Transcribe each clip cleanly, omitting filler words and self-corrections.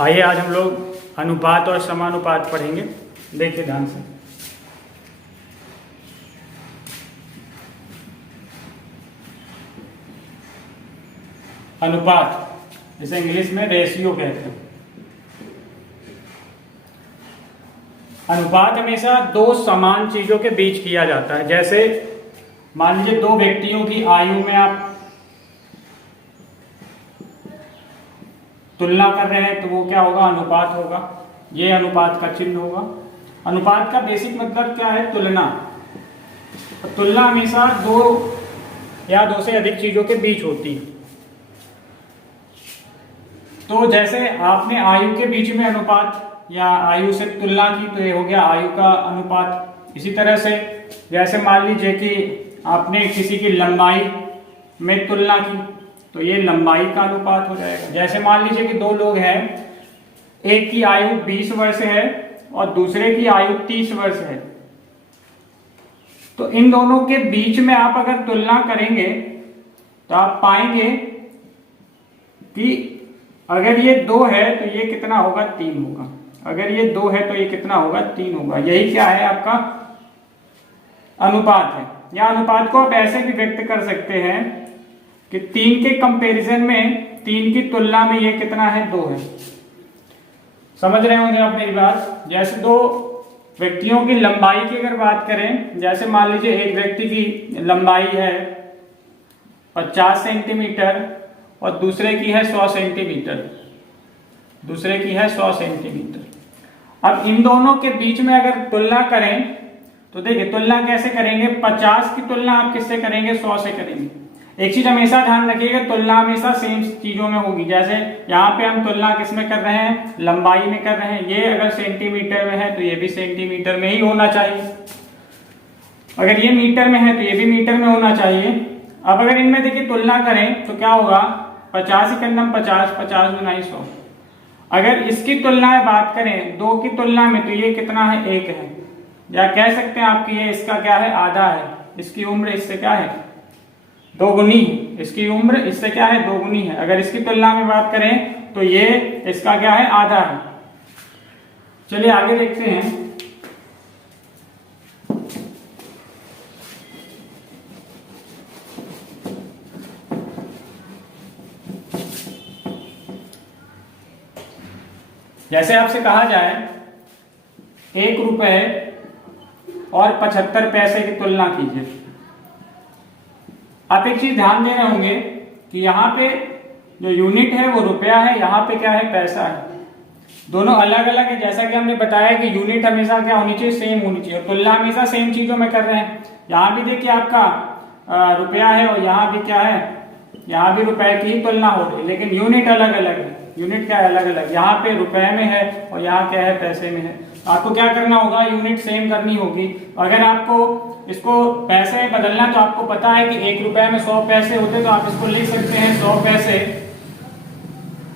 आइए आज हम लोग अनुपात और समानुपात पढ़ेंगे। देखिए ध्यान से। अनुपात इसे इंग्लिश में रेशियो कहते हैं। अनुपात हमेशा दो समान चीजों के बीच किया जाता है। जैसे मान लीजिए दो व्यक्तियों की आयु में आप तुलना कर रहे हैं तो वो क्या होगा? अनुपात होगा। ये अनुपात का चिन्ह होगा। अनुपात का बेसिक मतलब क्या है? तुलना। तुलना हमेशा दो या दो से अधिक चीजों के बीच होती है। तो जैसे आपने आयु के बीच में अनुपात या आयु से तुलना की तो ये हो गया आयु का अनुपात। इसी तरह से जैसे मान लीजिए कि आपने किसी की लंबाई में तुलना की तो ये लंबाई का अनुपात हो जाएगा। जैसे मान लीजिए कि दो लोग हैं, एक की आयु 20 वर्ष है और दूसरे की आयु 30 वर्ष है, तो इन दोनों के बीच में आप अगर तुलना करेंगे तो आप पाएंगे कि अगर ये 2 है तो ये कितना होगा? 3 होगा। अगर ये 2 है तो ये कितना होगा? 3 होगा। यही क्या है? आपका अनुपात है। या अनुपात को आप ऐसे भी व्यक्त कर सकते हैं कि 3 के कंपैरिजन में, 3 की तुलना में ये कितना है? 2 है। समझ रहे होंगे आप मेरी बात। जैसे दो व्यक्तियों की लंबाई की अगर बात करें, जैसे मान लीजिए एक व्यक्ति की लंबाई है 50 सेंटीमीटर और दूसरे की है 100 सेंटीमीटर। दूसरे की है 100 सेंटीमीटर। अब इन दोनों के बीच में अगर तुलना करें तो देखिए तुलना कैसे करेंगे? 50 की तुलना आप किससे करेंगे? 100 से करेंगे। एक चीज हमेशा ध्यान रखिएगा, तुलना हमेशा सेम चीजों में होगी। जैसे यहाँ पे हम तुलना किसमें कर रहे हैं? लंबाई में कर रहे हैं। ये अगर सेंटीमीटर में है तो ये भी सेंटीमीटर में ही होना चाहिए। अगर ये मीटर में है तो ये भी मीटर में होना चाहिए। अब अगर इनमें देखिए तुलना करें तो क्या होगा? 50 ही करना, 50 50 गुना 100। अगर इसकी तुलना में बात करें 2 की तुलना में तो ये कितना है? 1 है। या कह सकते हैं आपकी ये इसका क्या है? आधा है। इसकी उम्र इससे क्या है? 2 गुनी है। इसकी उम्र इससे क्या है? 2 गुनी है। अगर इसकी तुलना में बात करें तो ये इसका क्या है? आधा है। चलिए आगे देखते हैं। जैसे आपसे कहा जाए 1 रुपए और 75 पैसे की तुलना कीजिए। आप एक चीज ध्यान दे रहे होंगे कि यहाँ पे जो यूनिट है वो रुपया है, यहाँ पे क्या है? पैसा है। दोनों अलग अलग है। जैसा कि हमने बताया कि यूनिट हमेशा क्या होनी चाहिए? सेम होनी चाहिए। तुलना हमेशा सेम चीजों में कर रहे हैं। यहाँ भी देखिए आपका रुपया है और यहाँ भी क्या है? यहाँ भी रुपए की ही तुलना हो रही है, लेकिन यूनिट अलग अलग है। यूनिट क्या है? अलग अलग। यहाँ पे रुपए में है और यहाँ क्या है? पैसे में है। आपको क्या करना होगा? यूनिट सेम करनी होगी। अगर आपको इसको पैसे में बदलना तो आपको पता है कि 1 रुपए में 100 पैसे होते, तो आप इसको लिख सकते हैं 100 पैसे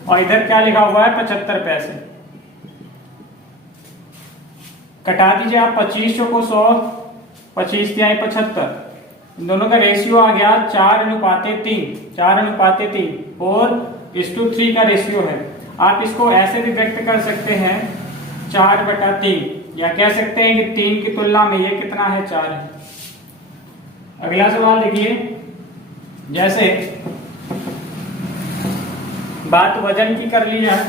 और इधर क्या लिखा हुआ है? 75 पैसे। कटा दीजिए आप 25 को 100, 25 तिहाई 75। इन दोनों का रेशियो आ गया 4:3। 4:3 4:3 का रेशियो है। आप इसको ऐसे भी व्यक्त कर सकते हैं 4/3, या कह सकते हैं कि 3 की तुलना में ये कितना है? 4 है। अगला सवाल देखिए। जैसे बात वजन की कर ली जाए,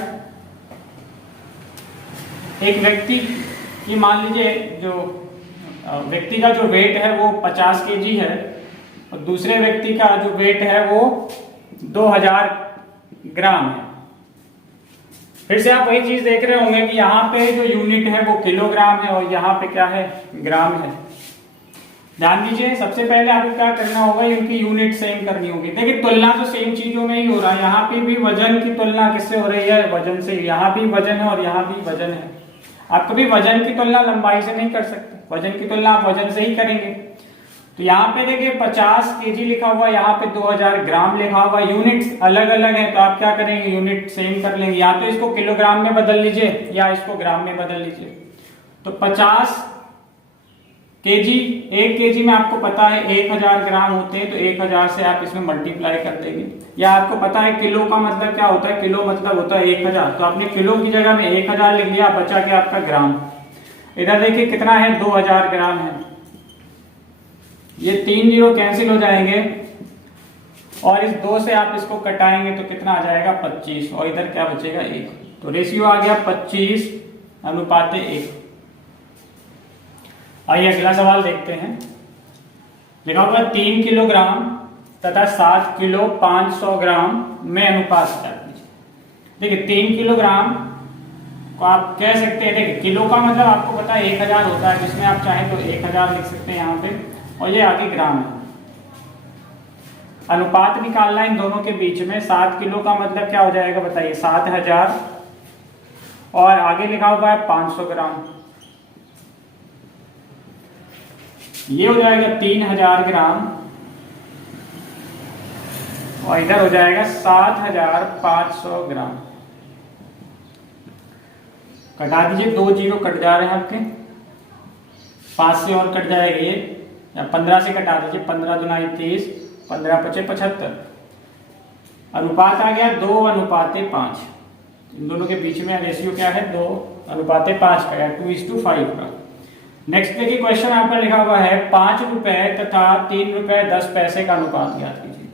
एक व्यक्ति की मान लीजिए जो व्यक्ति का जो वेट है वो 50 kg है और दूसरे व्यक्ति का जो वेट है वो 2000 ग्राम है। फिर से आप वही चीज देख रहे होंगे कि यहाँ पे जो यूनिट है वो किलोग्राम है और यहाँ पे क्या है? ग्राम है। ध्यान दीजिए, सबसे पहले आपको क्या करना होगा? इनकी यूनिट सेम करनी होगी। देखिए तुलना तो सेम चीजों में ही हो रहा है। यहाँ पे भी वजन की तुलना किससे हो रही है? वजन से। यहाँ भी वजन है और यहाँ भी वजन है। आप कभी वजन की तुलना लंबाई से नहीं कर सकते। वजन की तुलना आप वजन से ही करेंगे। तो यहाँ पे देखिए 50 kg लिखा हुआ, यहाँ पे 2000 ग्राम लिखा हुआ। यूनिट अलग अलग है तो आप क्या करेंगे? यूनिट सेम कर लेंगे। या तो इसको किलोग्राम में बदल लीजिए या इसको ग्राम में बदल लीजिए। तो 50 केजी, 1 केजी में आपको पता है 1000 ग्राम होते हैं, तो 1000 से आप इसमें मल्टीप्लाई कर देंगे। या आपको पता है किलो का मतलब क्या होता है, किलो मतलब होता है 1000, तो आपने किलो की जगह में 1000 लिख लिया, बचा के आपका ग्राम। इधर देखिए कितना है, 2000 ग्राम है। ये 3 जीरो कैंसिल हो जाएंगे और इस 2 से आप इसको कटाएंगे तो कितना आ जाएगा 25, और इधर क्या बचेगा 1, तो रेशियो आ गया 25:1। आइए अगला सवाल देखते हैं। लिखा हुआ 3 किलोग्राम तथा 7 किलो 500 ग्राम में अनुपात बता दीजिए। देखिए 3 किलोग्राम को आप कह सकते हैं, देखिए किलो का मतलब आपको पता है 1000 होता है, जिसमें आप चाहें तो 1000 लिख सकते हैं यहाँ पे, और ये आगे ग्राम है। अनुपात निकालना इन दोनों के बीच में, 7 किलो का मतलब क्या हो जाएगा बताइए 7000, और आगे लिखा हुआ है 500 ग्राम, ये हो जाएगा 3000 ग्राम, और इधर हो जाएगा 7500 ग्राम। कटा दीजिए, 2 जीरो कट जा रहे हैं आपके, 5 से और कट जाएगा ये, या 15 से कटा दीजिए, 15 दूना 30, 15 पचे 75। अनुपात आ गया 2:5। इन दोनों के बीच में रेशियो क्या है 2:5 का, या 2:5 का। नेक्स्ट देखिए क्वेश्चन आपका लिखा हुआ है 5 रुपए तथा 3 रुपए 10 पैसे का अनुपात ज्ञात कीजिए।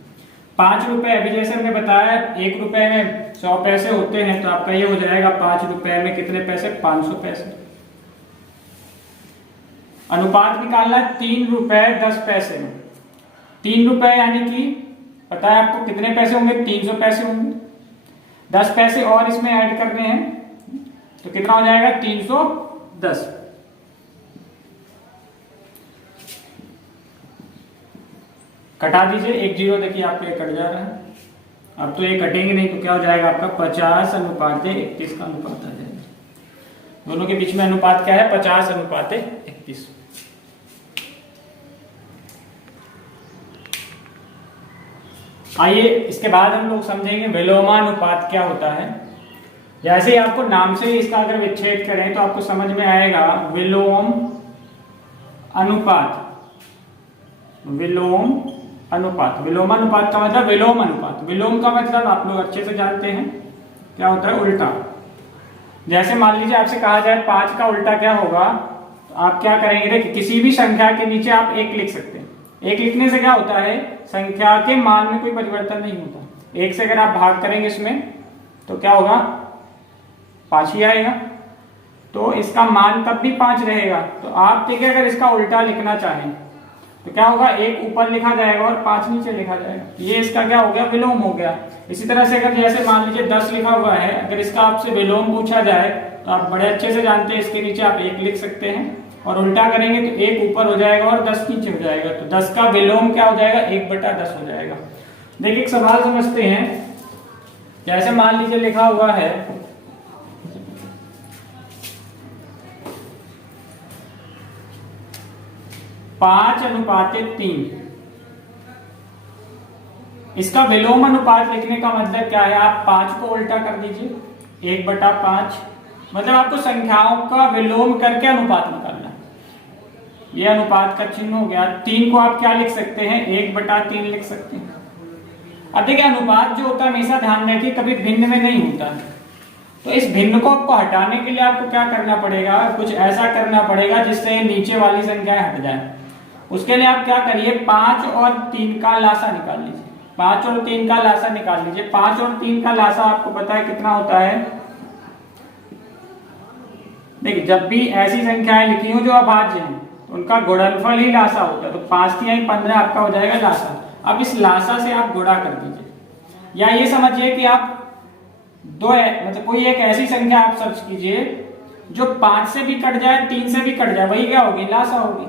5 रुपए अभी जैसे हमने बताया 1 रुपए में 100 पैसे होते हैं, तो आपका ये हो जाएगा 5 रुपए में कितने पैसे, 500 पैसे। अनुपात निकालना है 3 रुपए 10 पैसे में। 3 रुपए यानी कि पता है आपको कितने पैसे होंगे, 300 पैसे होंगे। 10 पैसे और इसमें ऐड करने हैं, तो कितना हो जाएगा 310। कटा दीजिए, 1 जीरो देखिए आपके कट जा रहा है। अब तो ये कटेंगे नहीं, तो क्या हो जाएगा आपका 50:31 का अनुपात आ जाएगा। दोनों के बीच में अनुपात क्या है 50:31। आइए इसके बाद हम लोग समझेंगे विलोमानुपात क्या होता है। जैसे ही आपको नाम से ही इसका अगर विच्छेद करें तो आपको समझ में आएगा विलोम अनुपात। विलोम अनुपात, विलोमानुपात का मतलब विलोम अनुपात। विलोम का मतलब आप लोग अच्छे से जानते हैं क्या होता है, उल्टा। जैसे मान लीजिए आपसे कहा जाए 5 का उल्टा क्या होगा, तो आप क्या करेंगे, देखिए किसी भी संख्या के नीचे आप 1 लिख सकते हैं। 1 लिखने से क्या होता है, संख्या के मान में कोई परिवर्तन नहीं होता। 1 से अगर आप भाग करेंगे इसमें तो क्या होगा 5 ही आएगा, तो इसका मान तब भी 5 रहेगा। तो आप देखिए अगर इसका उल्टा लिखना चाहें तो क्या होगा, 1 ऊपर लिखा जाएगा और 5 नीचे लिखा जाएगा। ये इसका क्या हो गया, विलोम हो गया। इसी तरह से अगर जैसे मान लीजिए 10 लिखा हुआ है, अगर इसका आपसे विलोम पूछा जाए तो आप बड़े अच्छे से जानते हैं इसके नीचे आप 1 लिख सकते हैं, और उल्टा करेंगे तो 1 ऊपर हो जाएगा और 10 नीचे हो जाएगा। तो 10 का विलोम क्या हो जाएगा, 1/10 हो जाएगा। देखिए एक सवाल समझते हैं। जैसे मान लीजिए लिखा हुआ है 5:3। इसका विलोम अनुपात लिखने का मतलब क्या है, आप 5 को उल्टा कर दीजिए 1/5, मतलब आपको संख्याओं का विलोम करके अनुपात निकालना है। ये अनुपात का चिन्ह हो गया। 3 को आप क्या लिख सकते हैं, 1/3 लिख सकते हैं। अब देखिए अनुपात जो होता है हमेशा ध्यान रखिए कभी भिन्न में नहीं होता, तो इस भिन्न को आपको हटाने के लिए आपको क्या करना पड़ेगा, कुछ ऐसा करना पड़ेगा जिससे नीचे वाली संख्याएं हट जाए। उसके लिए आप क्या करिए, 5 और 3 का लासा निकाल लीजिए। 5 और 3 का लासा निकाल लीजिए। 5 और 3 का लासा आपको पता है कितना होता है। देखिए जब भी ऐसी संख्याएं लिखी हो जो अभाज्य हैं तो उनका गुणनफल ही लासा होता है। तो 5×3 15 आपका हो जाएगा लासा। अब इस लासा से आप गुणा कर दीजिए, या ये समझिए कि आप मतलब कोई एक ऐसी संख्या आप सर्च कीजिए जो 5 से भी कट जाए 3 से भी कट जाए, वही क्या होगी, लासा होगी।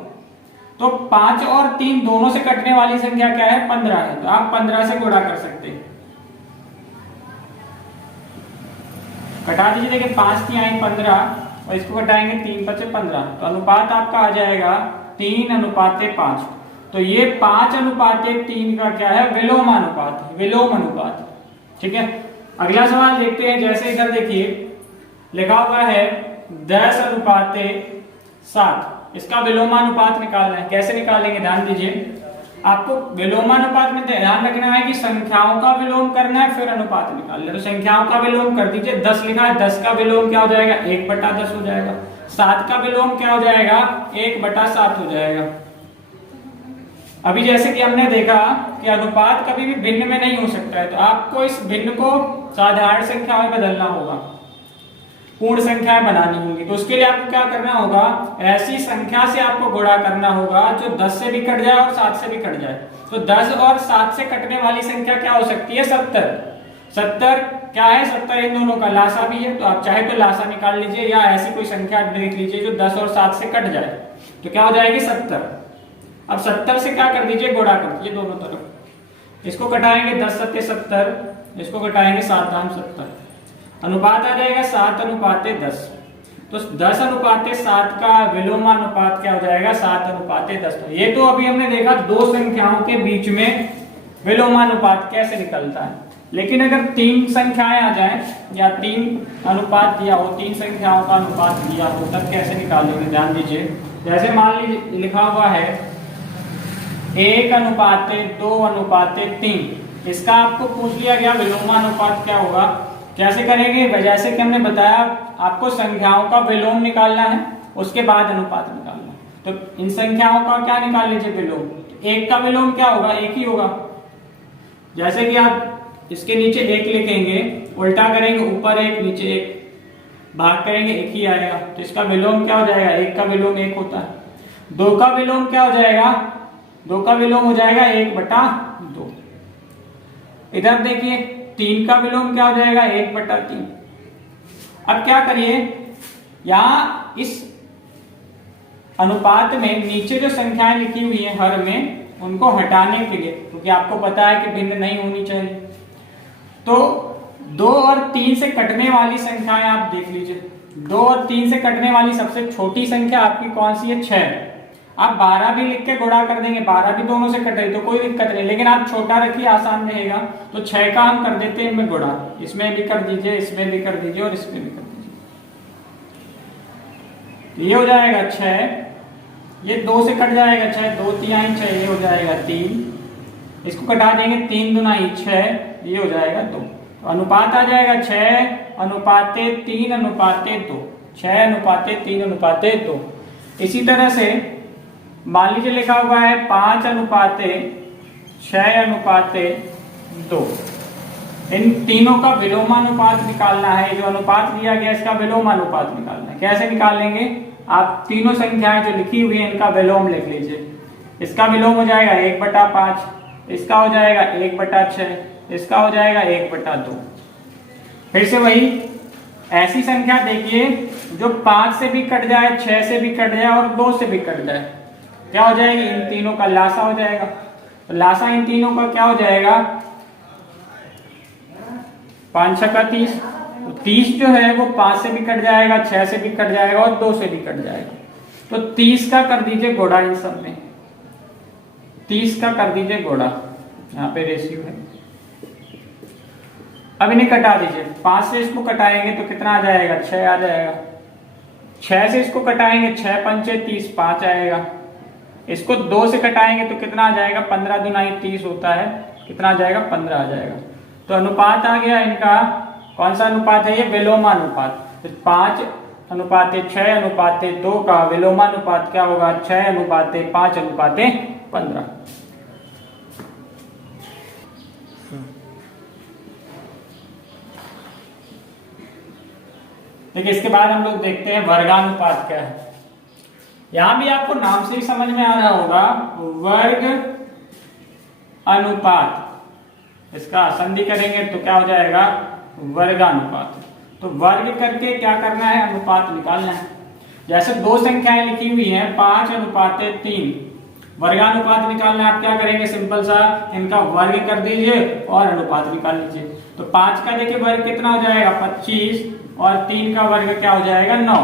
तो 5 और 3 दोनों से कटने वाली संख्या क्या है, 15 है। तो आप 15 से गुणा कर सकते हैं। कटा दीजिए, देखिए 5×3 15 और इसको घटाएंगे 3×5 15, तो अनुपात आपका आ जाएगा 3:5। तो ये 5:3 का क्या है, विलोमानुपात है, विलोम अनुपात। ठीक है, अगला सवाल देखते हैं। जैसे इधर देखिए लिखा हुआ है 10:7। इसका विलोमानुपात निकालना है। कैसे निकालेंगे ध्यान दीजिए, आपको विलोमानुपात में ध्यान रखना है कि संख्याओं का विलोम करना है फिर अनुपात निकालना है। तो संख्याओं का विलोम कर दीजिए, 10 लिखा है, 10 का विलोम क्या हो जाएगा 1/10 हो जाएगा। 7 का विलोम क्या हो जाएगा 1/7 हो जाएगा। अभी जैसे कि हमने देखा कि अनुपात कभी भी भिन्न में नहीं हो सकता है, तो आपको इस भिन्न को साधारण संख्या में बदलना होगा, पूर्ण संख्याएं बनानी होंगी। तो उसके लिए आपको क्या करना होगा, ऐसी संख्या से आपको गुणा करना होगा जो 10 से भी कट जाए और 7 से भी कट जाए। तो 10 और 7 से कटने वाली संख्या क्या हो सकती है 70। 70 क्या है, 70 इन दोनों का लासा भी है, तो आप चाहे तो लासा निकाल लीजिए या ऐसी कोई संख्या देख लीजिए जो 10 और 7 से कट जाए, तो क्या हो जाएगी 70। अब 70 से क्या कर दीजिए, गुणा कर दीजिए दोनों तरफ। इसको कटाएंगे 10 सत्ते 70, इसको कटाएंगे 7 दाम 70, अनुपात आ जाएगा 7:10। तो 10:7 का विलोमानुपात क्या हो जाएगा 7:10। ये तो अभी हमने देखा दो संख्याओं के बीच में विलोमानुपात कैसे निकलता है। लेकिन अगर 3 संख्याएं आ जाएं या 3 अनुपात दिया हो, 3 संख्याओं का अनुपात दिया हो, तब कैसे निकालोगे ध्यान दीजिए। जैसे मान लीजिए लिखा हुआ है 1:2:3, इसका आपको पूछ लिया गया विलोमानुपात क्या होगा, कैसे करेंगे। जैसे कि हमने बताया आपको संख्याओं का विलोम निकालना है, उसके बाद अनुपात निकालना है। तो इन संख्याओं का क्या निकाल लीजिए विलोम। 1 का विलोम क्या होगा 1 ही होगा। जैसे कि आप इसके नीचे 1 लिखेंगे, उल्टा करेंगे ऊपर 1 नीचे 1, भाग करेंगे 1 ही आएगा। तो इसका विलोम क्या हो जाएगा 1 का विलोम 1 होता है। 2 का विलोम क्या हो जाएगा, 2 का विलोम हो जाएगा 1/2। इधर देखिए 3 का विलोम क्या हो जाएगा 1/3। अब क्या करिए, यहां इस अनुपात में नीचे जो संख्याएं लिखी हुई है हर में, उनको हटाने के लिए, क्योंकि आपको पता है कि भिन्न नहीं होनी चाहिए, तो 2 और 3 से कटने वाली संख्याएं आप देख लीजिए। 2 और 3 से कटने वाली सबसे छोटी संख्या आपकी कौन सी है 6। आप 12 भी लिख के गुणा कर देंगे, 12 भी दोनों से कट रही तो कोई दिक्कत नहीं, लेकिन आप छोटा रखिए आसान रहेगा। तो 6 का हम कर देते हैं इनमें गुणा, इसमें भी कर दीजिए, इसमें भी कर दीजिए और इसमें भी कर दीजिए। ये हो जाएगा 6, ये 2 से कट जाएगा 6, 2 तिहाई 6, ये हो जाएगा 3, इसको कटा देंगे 3 दूनी 6, ये हो जाएगा 2। तो अनुपात आ जाएगा 6:3:2, 6:3:2। इसी तरह से मान लीजिए लिखा हुआ है 5:6:2। इन तीनों का विलोमानुपात निकालना है। जो अनुपात दिया गया इसका विलोमानुपात निकालना है। कैसे निकालेंगे, आप तीनों संख्याएं जो लिखी हुई है इनका विलोम लिख लीजिए। इसका विलोम हो जाएगा 1/5, इसका हो जाएगा 1/6, इसका हो जाएगा 1/2। फिर से वही ऐसी संख्या देखिए जो 5 से भी कट जाए, 6 से भी कट जाए और 2 से भी कट जाए, क्या हो जाएगी, इन तीनों का लासा हो जाएगा। तो लासा इन तीनों का क्या हो जाएगा 5×6=30। तो 30 जो है वो 5 से भी कट जाएगा, 6 से भी कट जाएगा और 2 से भी कट जाएगा। तो 30 का कर दीजिए गुणा इन सब में, 30 का कर दीजिए गुणा, यहाँ पे रेशियो है। अब इन्हें कटा दीजिए, 5 से इसको कटाएंगे तो कितना आ जाएगा 6 आ जाएगा। 6 से इसको कटाएंगे 6×5=30, 5 आएगा। इसको 2 से कटाएंगे तो कितना आ जाएगा 15 दूनी 30 होता है, कितना आ जाएगा 15 आ जाएगा। तो अनुपात आ गया इनका, कौन सा अनुपात है ये विलोमानुपात। तो 5:6:2 का विलोमानुपात क्या होगा 6:5:15। देखिए इसके बाद हम लोग देखते हैं वर्गानुपात क्या है। यहां भी आपको नाम से ही समझ में आ रहा होगा, वर्ग अनुपात। इसका संधि करेंगे तो क्या हो जाएगा वर्गानुपात। तो वर्ग करके क्या करना है, अनुपात निकालना है। जैसे दो संख्याएं लिखी हुई हैं 5:3, वर्गानुपात निकालना है। आप क्या करेंगे, सिंपल सा इनका वर्ग कर दीजिए और अनुपात निकाल लीजिए। तो 5 का देखिए वर्ग कितना हो जाएगा 25 और 3 का वर्ग क्या हो जाएगा 9।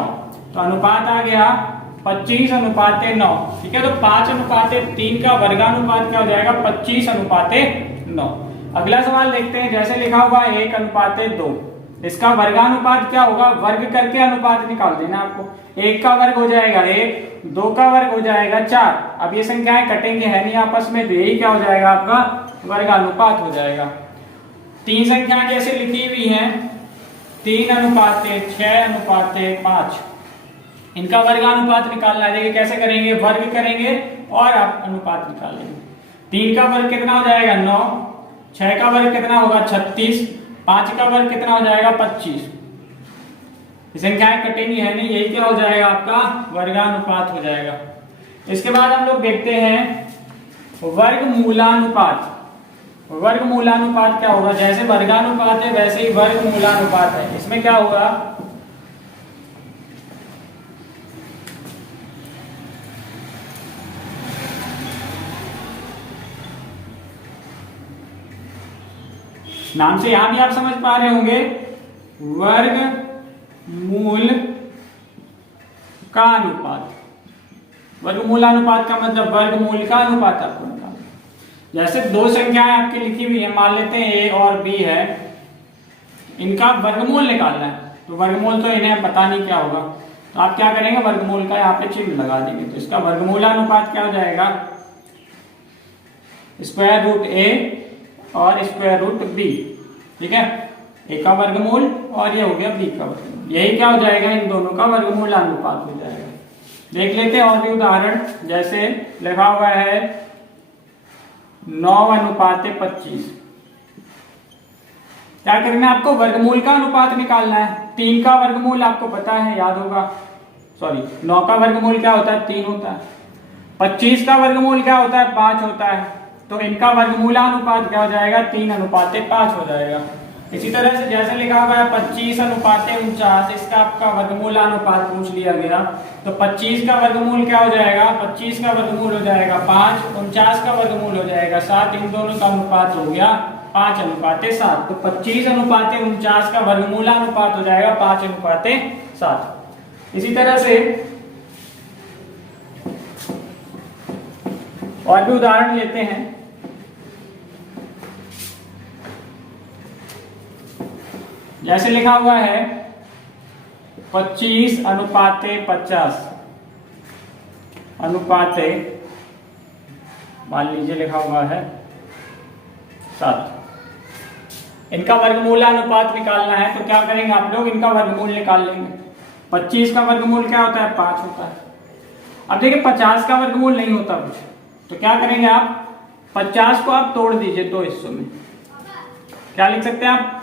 तो अनुपात आ गया 25:9। ठीक है, तो 5:3 का वर्गानुपात क्या हो जाएगा 25:9। अगला सवाल देखते हैं, जैसे लिखा हुआ 1:2। इसका वर्गानुपात क्या होगा, वर्ग करके अनुपात निकाल देना आपको। 1 का वर्ग हो जाएगा 1, 2 का वर्ग हो जाएगा 4। अब ये संख्याएं कटेंगे है नहीं आपस में, तो यही क्या हो जाएगा आपका वर्गानुपात हो जाएगा। 3 संख्याएं जैसे लिखी हुई हैं 3:6:5, इनका वर्गानुपात निकालना है। देखिए कैसे करेंगे, वर्ग करेंगे और आप अनुपात निकालेंगे। 3 का वर्ग कितना हो जाएगा 9, 6 का वर्ग कितना होगा 36, 5 का वर्ग कितना हो जाएगा 25। संख्याएं कटेंगी है नहीं, यही क्या हो जाएगा आपका वर्गानुपात हो जाएगा। इसके बाद हम लोग देखते हैं वर्गमूलानुपात। वर्गमूलानुपात क्या होगा, जैसे वर्गानुपात है वैसे ही वर्गमूलानुपात है। इसमें क्या होगा, नाम से यहां भी आप समझ पा रहे होंगे, वर्गमूल का अनुपात। वर्गमूलानुपात का मतलब वर्गमूल का अनुपात आपको निकालना। जैसे 2 संख्याएं आपकी लिखी हुई है, मान लेते हैं a और b है, इनका वर्गमूल निकालना है। तो वर्गमूल तो इन्हें पता नहीं क्या होगा, तो आप क्या करेंगे, वर्गमूल का यहाँ पे चिन्ह लगा देंगे। तो इसका वर्गमूलानुपात क्या हो जाएगा, स्क्वायर रूट a और स्क्वायर रूट b। ठीक है, a का वर्गमूल और ये हो गया b का वर्गमूल, यही क्या हो जाएगा, इन दोनों का वर्गमूलानुपात हो जाएगा। देख लेते हैं और भी उदाहरण। जैसे लिखा हुआ है 9:25। क्या करना है आपको, वर्गमूल का अनुपात निकालना है। 3 का वर्गमूल आपको पता है, याद होगा, सॉरी 9 का वर्गमूल क्या होता है 3 होता है। 25 का वर्गमूल क्या होता है 5 होता है। तो इनका वर्गमूलानुपात क्या हो जाएगा 3:5 हो जाएगा। इसी तरह से जैसे लिखा हुआ है 25:49, इसका आपका वर्गमूलानुपात पूछ लिया गया। तो 25 का वर्गमूल क्या हो जाएगा, 25 का वर्गमूल हो जाएगा 5, 49 का वर्गमूल हो जाएगा 7, इन दोनों का अनुपात हो गया 5:7। तो 25:49 का वर्गमूलानुपात हो जाएगा 5:7। इसी तरह से और भी उदाहरण लेते हैं। जैसे लिखा हुआ है 25:50 अनुपाते, मान लीजिए लिखा हुआ है 7। इनका वर्गमूलानुपात निकालना है। तो क्या करेंगे आप लोग, इनका वर्गमूल निकाल लेंगे। 25 का वर्गमूल क्या होता है 5 होता है। अब देखिए 50 का वर्गमूल नहीं होता कुछ, तो क्या करेंगे आप, 50 को आप तोड़ दीजिए 2 हिस्सों में। क्या लिख सकते हैं आप,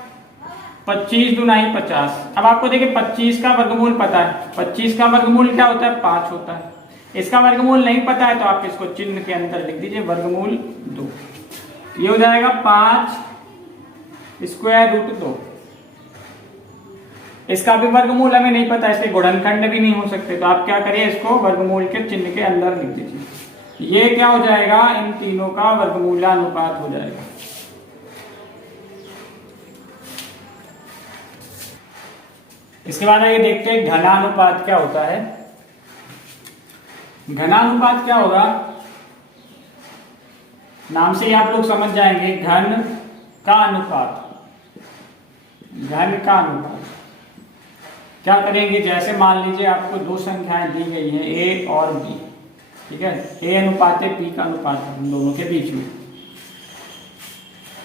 25 दूनी 50। अब आपको देखिए 25 का वर्गमूल पता है, 25 का वर्गमूल क्या होता है 5 होता है। इसका वर्गमूल नहीं पता है तो आप इसको चिन्ह के अंदर लिख दीजिए वर्गमूल 2। ये हो जाएगा 5 स्क्वायर रूट 2। इसका भी वर्गमूल हमें नहीं पता, इसके गुणनखंड भी नहीं हो सकते। तो आप क्या करिए, इसको वर्गमूल के चिन्ह के अंदर लिख दीजिए। ये क्या हो जाएगा, इन तीनों का वर्गमूलानुपात हो जाएगा। इसके बाद आइए देखते हैं घनानुपात क्या होता है। घनानुपात क्या होगा, नाम से ही आप लोग समझ जाएंगे, घन का अनुपात। घन का अनुपात क्या करेंगे, जैसे मान लीजिए आपको 2 संख्याएं दी गई हैं a और b, ठीक है, a अनुपात b का अनुपात इन दोनों के बीच में।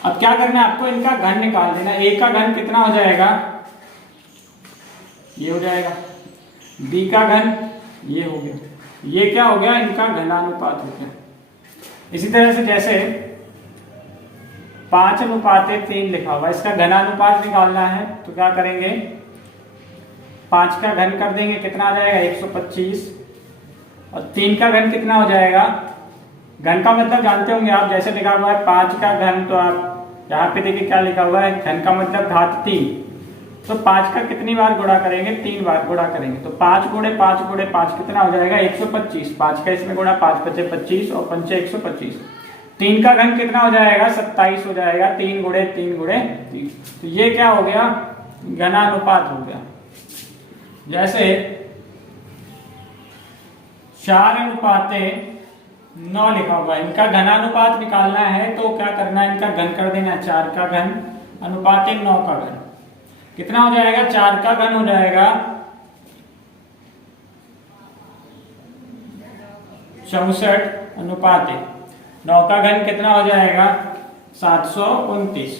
अब क्या करना है आपको, इनका घन निकाल देना। a का घन कितना हो जाएगा, ये हो जाएगा। b का घन ये हो गया। ये क्या हो गया, इनका घनानुपात हो गया। इसी तरह से जैसे 5:3 लिखा हुआ, इसका घनानुपात निकालना है। तो क्या करेंगे, 5 का घन कर देंगे, कितना आ जाएगा 125। और 3 का घन कितना हो जाएगा, घन का मतलब जानते होंगे आप, जैसे लिखा हुआ है 5 का घन, तो आप यहाँ पे देखिए क्या लिखा हुआ है, घन का मतलब घात 3। तो 5 का कितनी बार गुणा करेंगे, 3 बार गुणा करेंगे। तो 5 × 5 × 5 कितना हो जाएगा 125। 5 का इसमें गुणा, 5 × 5 = 25 और 5 × 125। 3 का घन कितना हो जाएगा 27 हो जाएगा, 3 × 3 × 3। तो ये क्या हो गया, घनानुपात हो गया। जैसे 4:9 लिखा हुआ है, इनका घनानुपात निकालना है। तो क्या करना है, इनका घन कर देना, 4 का घन अनुपात 9 का घन। कितना हो जाएगा, 4 का घन हो जाएगा 64 × 9 का घन कितना हो जाएगा 729,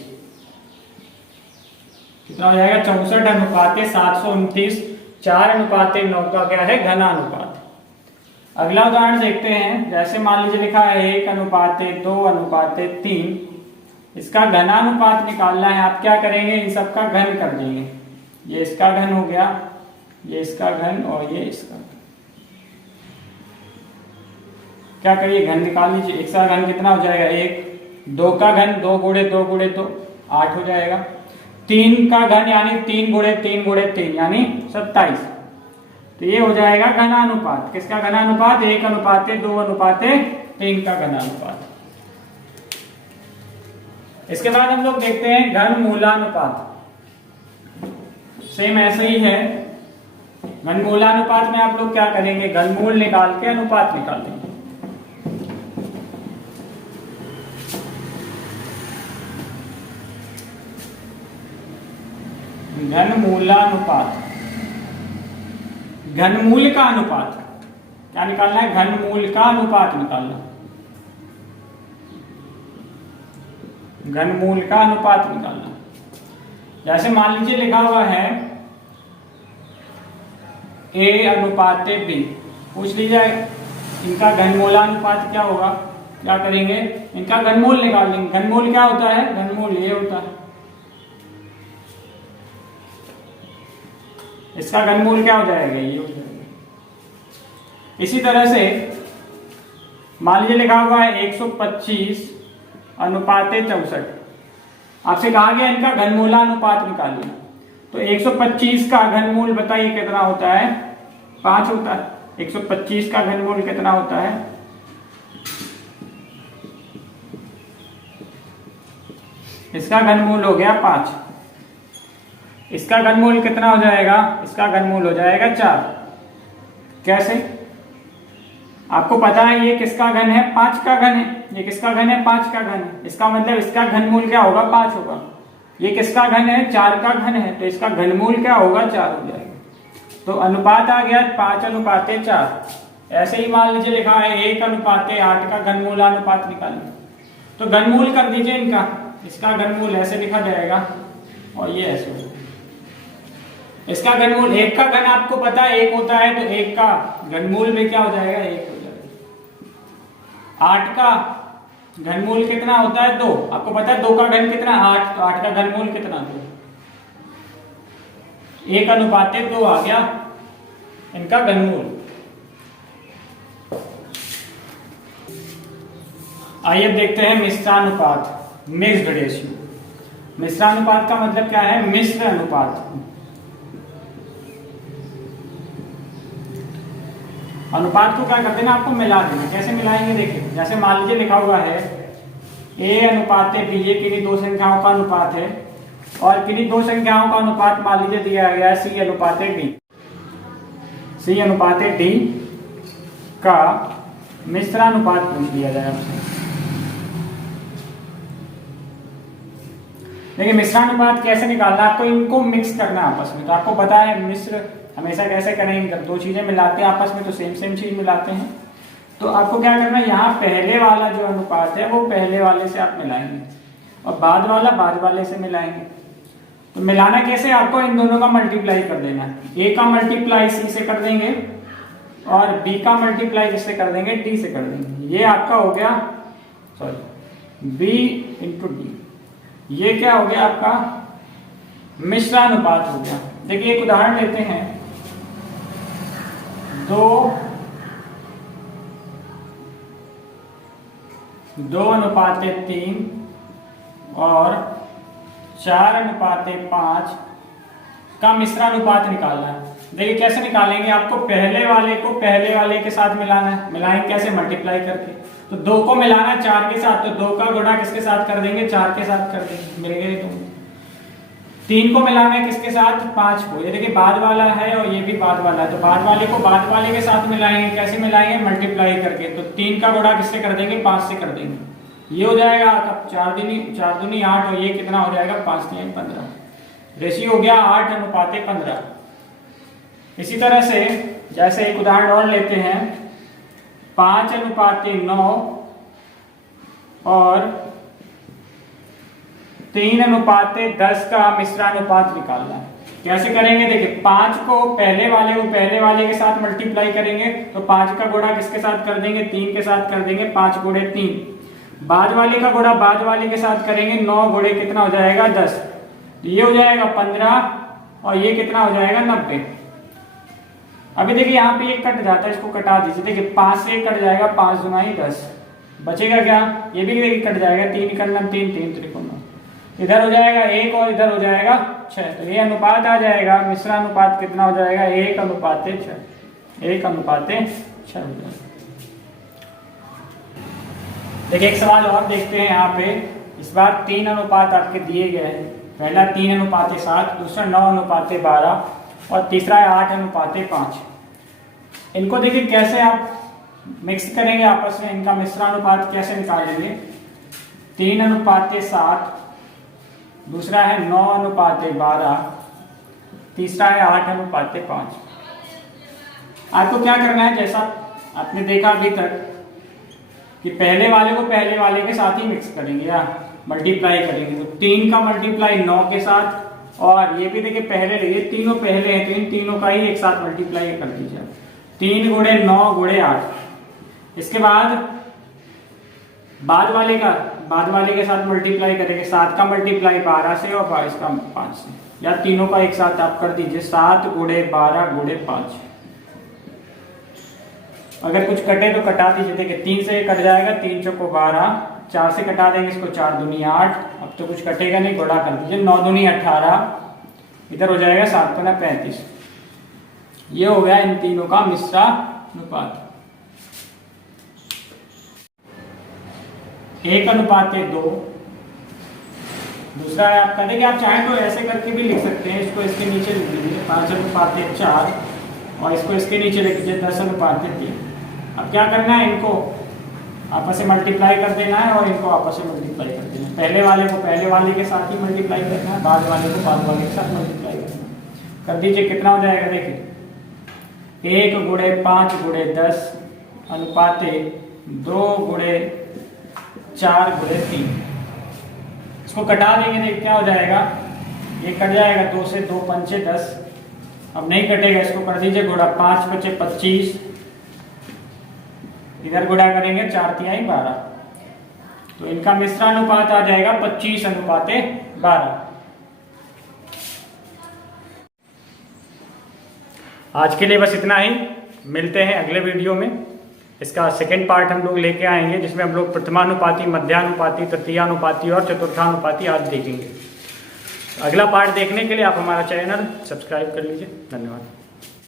कितना हो जाएगा 64 × 729, 4:9 का क्या है घनानुपात। अगला उदाहरण देखते हैं। जैसे मान लीजिए लिखा है 1:2:3, इसका घनानुपात निकालना है। आप क्या करेंगे, इन सब का घन कर देंगे। ये इसका घन हो गया, ये इसका घन और ये इसका घन। क्या करिए, घन निकाल लीजिए। इसका घन कितना हो जाएगा 1, 2 का घन 2 × 2 × 2 8 हो जाएगा, 3 का घन यानी 3 × 3 × 3 यानी 27। तो ये हो जाएगा घनानुपात। किसका घनानुपात, 1:2:3 का घनानुपात। इसके बाद हम लोग देखते हैं घन मूलानुपात। सेम ऐसे ही है। घन मूलानुपात में आप लोग क्या करेंगे, घनमूल निकाल के अनुपात निकाल देंगे। घनमूलानुपात, घनमूल का अनुपात क्या निकालना है, घनमूल का अनुपात निकालना, घनमूल का अनुपात निकालना। जैसे मान लीजिए लिखा हुआ है A/B, पूछ लीजिए इनका घनमूलानुपात क्या होगा। क्या करेंगे, इनका घनमूल निकाल लेंगे। घनमूल क्या होता है, घनमूल ये होता है। इसका घनमूल क्या हो जाएगा, ये हो जाएगा। इसी तरह से मान लीजिए लिखा हुआ है 125:64। आपसे कहा गया इनका घनमूलानुपात निकालिए। तो 125 का घनमूल बताइए कितना होता है, 5 होता है। 125 का घनमूल कितना होता है, इसका घनमूल हो गया 5। इसका घनमूल कितना हो जाएगा, इसका घनमूल हो जाएगा 4। कैसे, आपको पता है ये किसका घन है, 5 का घन है। ये किसका घन है, 5 का घन है। इसका मतलब इसका घनमूल क्या होगा, 5 होगा। ये किसका घन है, 4 का घन है, तो इसका घनमूल क्या होगा, 4 हो जाएगा। तो अनुपात आ गया 5:4। ऐसे ही मान लीजिए लिखा है 1:8 का घनमूलानुपात निकालिए। तो घनमूल कर दीजिए इनका। इसका घनमूल ऐसे लिखा जाएगा और ये ऐसे होगा। इसका घनमूल, 1 का घन आपको पता है 1 होता है, तो 1 का घनमूल में क्या हो जाएगा, 1 हो जाएगा। 8 का घनमूल कितना होता है, 2। आपको पता है 2 का घन कितना, 8, तो 8 का घनमूल कितना, 2। 1:2 आ गया इनका घनमूल। आइए अब देखते हैं मिश्रानुपात, मिक्स्ड रेशियो। मिश्रानुपात का मतलब क्या है, मिश्र अनुपात। अनुपात को क्या करते हैं, आपको मिला देना। कैसे मिलाएंगे, देखिए जैसे मान लीजिए लिखा हुआ है A/B, ये किन्हीं दो संख्याओं का अनुपात है, और किन्हीं दो संख्याओं का अनुपात मान लीजिए दिया गया है C/D। C/D का मिश्रानुपात पूछ लिया जाए आपसे। देखिए मिश्रानुपात कैसे निकालना, आपको इनको मिक्स करना है आपस में। तो आपको पता है मिश्र हमेशा कैसे करेंगे, जब दो चीजें मिलाते हैं आपस में तो सेम चीज मिलाते हैं। तो आपको क्या करना है, यहाँ पहले वाला जो अनुपात है वो पहले वाले से आप मिलाएंगे और बाद वाला बाद वाले से मिलाएंगे। तो मिलाना कैसे, आपको इन दोनों का मल्टीप्लाई कर देना है। A का मल्टीप्लाई C से कर देंगे और B का मल्टीप्लाई किससे कर देंगे, D से कर देंगे। ये आपका हो गया, सॉरी, B × D। ये क्या हो गया आपका मिश्रानुपात हो गया। देखिए एक उदाहरण लेते हैं, 2:3 और 4:5 का मिश्रानुपात निकालना है। देखिए कैसे निकालेंगे, आपको पहले वाले को पहले वाले के साथ मिलाना है। मिलाएंगे कैसे, मल्टीप्लाई करके। तो 2 को मिलाना 4 के साथ, तो 2 का गुणा किसके साथ कर देंगे, 4 के साथ कर देंगे, मिल गए। 3 को मिलाना है किसके साथ, 5 को। ये देखिए बाद वाला है और ये भी बाद वाला है, तो बाद वाले को बाद वाले के साथ मिलाएंगे। कैसे मिलाएंगे, मल्टीप्लाई करके। तो 3 का गुणा किससे कर देंगे, 5 से कर देंगे। ये हो जाएगा 4 दूनी 8 और ये कितना हो जाएगा, 5 3 15। रेशियो हो गया 8:15। इसी तरह से जैसे एक उदाहरण और लेते हैं, 5:9 और 3:10 का मिश्रानुपात निकालना है। कैसे करेंगे? देखिए, 5 को पहले वाले के साथ मल्टीप्लाई करेंगे तो 5 का गुणा किसके साथ कर देंगे? 3 के साथ कर देंगे, 5 गुणे 3। बाद वाले का गुणा बाद वाले के साथ करेंगे, 9 गुणे कितना हो जाएगा? 10। तो ये हो जाएगा 15 और ये कितना हो जाएगा? 90। अभी देखिए यहाँ पे ये कट जाता है, इसको कटा दीजिए। देखिए 5 से कट जाएगा, 5 दूनी 10, बचेगा क्या? ये भी देखिए कट जाएगा, 3 निकलना 3, 3 त्रिकोण, इधर हो जाएगा 1 और इधर हो जाएगा 6। तो ये अनुपात आ जाएगा, मिश्रानुपात कितना हो जाएगा? 1:6। 1:6 हो जाएगा। देखिए एक सवाल और देखते हैं यहाँ पे। इस बार 3 अनुपात आपके दिए गए हैं। पहला 3:7, दूसरा 9:12 और तीसरा है 8:5। इनको देखिए कैसे आप मिक्स करेंगे आपस में, इनका मिश्रानुपात कैसे निकालेंगे? 3:7, दूसरा है 9:12, तीसरा है 8:5। आपको क्या करना है, जैसा आपने देखा अभी तक कि पहले वाले को पहले वाले के साथ ही मिक्स करेंगे या मल्टीप्लाई करेंगे। तो 3 का मल्टीप्लाई 9 के साथ, और ये भी देखिए पहले, ये तीनों पहले हैं तो इन तीनों का ही एक साथ मल्टीप्लाई कर दीजिए। 3 गुणे 9 गुणे 8। इसके बाद बाद वाले के साथ मल्टीप्लाई करेंगे। 7 का मल्टीप्लाई 12 से और 22 का 5 से, या तीनों का एक साथ आप कर दीजिए। 7 गुणे 12 गुणे 5। अगर कुछ कटे तो कटा दीजिए। देखिए 3 से कट जाएगा, 3 चौको 12, 4 से कटा देंगे इसको, 4 दूनी 8। अब तो कुछ कटेगा नहीं, गुणा कर दीजिए। 9 दूनी 18, इधर हो जाएगा 7 गुना 35। ये हो गया इन तीनों का मिश्रानुपात। 1:2। दूसरा है आपका, देखिए आप चाहें तो ऐसे करके भी लिख सकते हैं। इसको इसके नीचे लिख लीजिए 5:4 और इसको इसके नीचे लिख लीजिए 10:3। अब क्या करना है, इनको आपस में मल्टीप्लाई कर देना है और इनको आपस में मल्टीप्लाई कर देना है। पहले वाले को पहले वाले के साथ ही मल्टीप्लाई करना है, बाद वाले को बाद वाले के साथ मल्टीप्लाई करना है। कर दीजिए, कितना हो जाएगा? देखिए 1 गुणे 5 गुणे 10 अनुपाते 2 गुणे 4 गुणे 3। इसको कटा देंगे, देखिए क्या हो जाएगा? ये कट जाएगा, 2 से 2 पंचे 10। अब नहीं कटेगा, इसको कर दीजिए गुणा। 5 बचे 25, इधर गुणा करेंगे 4 तिहाई 12। तो इनका मिश्रानुपात आ जाएगा 25:12। आज के लिए बस इतना ही। मिलते हैं अगले वीडियो में। इसका सेकंड पार्ट हम लोग लेके आएंगे, जिसमें हम लोग प्रथमानुपाती, मध्यानुपाती, तृतीयानुपाती और चतुर्थानुपाती आदि देखेंगे। अगला पार्ट देखने के लिए आप हमारा चैनल सब्सक्राइब कर लीजिए। धन्यवाद।